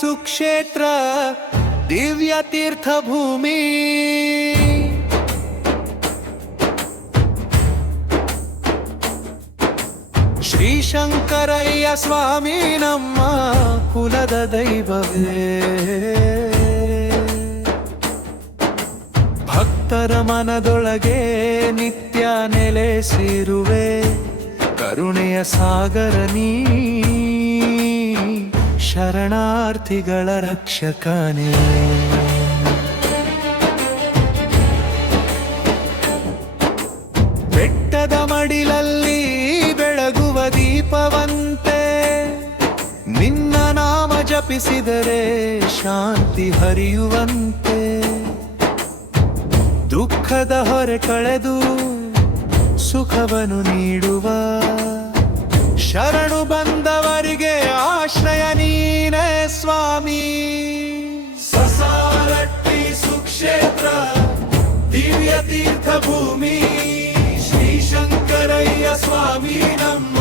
ಸುಕ್ಷೇತ್ರ ದಿವ್ಯ ತೀರ್ಥ ಭೂಮಿ. ಶ್ರೀ ಶಂಕರಯ್ಯ ಸ್ವಾಮಿ ನಮ್ಮ ಕುಲದ ದೈವವೇ. ಭಕ್ತರ ಮನದೊಳಗೆ ನಿತ್ಯ ನೆಲೆಸಿರುವೆ, ಕರುಣೆಯ ಸಾಗರ ನೀ, ಶರಣಾರ್ಥಿಗಳ ರಕ್ಷಕನೇ. ಬೆಟ್ಟದ ಮಡಿಲಲ್ಲಿ ಬೆಳಗುವ ದೀಪವಂತೆ, ನಿನ್ನ ನಾಮ ಜಪಿಸಿದರೆ ಶಾಂತಿ ಹರಿಯುವಂತೆ. ದುಃಖದ ಹೊರೆ ಕಳೆದು ಸುಖವನ್ನು ನೀಡುವ, ಶರಣು ಬಂದವರಿಗೆ ಆಶ್ರಯ ನೀನೇ ಸ್ವಾಮಿ. ಸಸಾರಟ್ಟಿ ಸುಕ್ಷೇತ್ರ ದಿವ್ಯ ತೀರ್ಥ ಭೂಮಿ, ಶ್ರೀ ಶಂಕರಯ್ಯ ಸ್ವಾಮಿ ನಮ್ಮ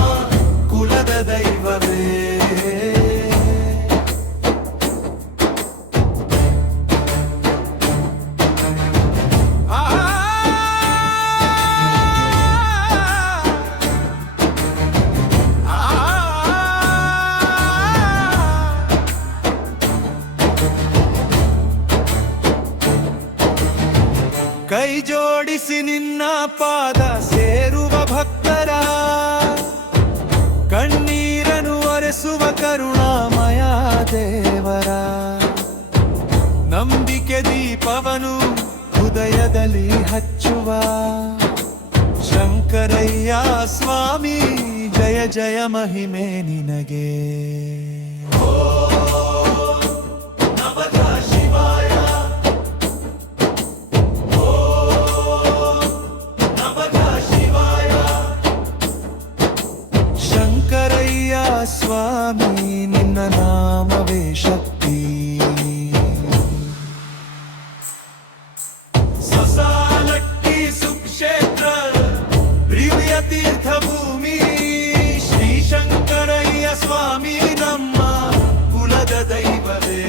ಕುಲದ ದೈವವೇ. ಕೈ ಜೋಡಿಸಿ ನಿನ್ನ ಪಾದ ಸೇರುವ ಭಕ್ತರ, ಕಣ್ಣೀರನ್ನು ಒರೆಸುವ ಕರುಣಾಮಯ ದೇವರ. ನಂಬಿಕೆ ದೀಪವನು ಹೃದಯದಲ್ಲಿ ಹಚ್ಚುವ ಶಂಕರಯ್ಯ ಸ್ವಾಮಿ, ಜಯ ಜಯ ಮಹಿಮೆ ನಿನಗೆ. ಶಂಕರಯ್ಯ ಸ್ವಾಮಿ ನಿನ್ನ ನಾಮವೇ ಶಕ್ತಿ. ಸಸಾಲಟ್ಟಿ ಸುಕ್ಷೇತ್ರ ದಿವ್ಯ ತೀರ್ಥ ಭೂಮಿ, ಶ್ರೀ ಶಂಕರಯ್ಯ ಸ್ವಾಮಿ ನಮ್ಮ ಕುಲದ ದೈವವೇ.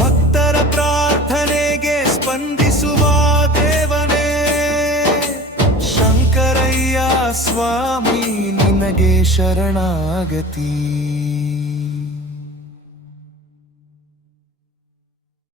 ಭಕ್ತರ ಪ್ರಾರ್ಥನೆಗೆ ಸ್ಪಂದಿಸುವ ದೇವನೇ, ಶಂಕರಯ್ಯ ಸ್ವಾಮಿ ನಿನಗೆ ಶರಣಾಗತಿ.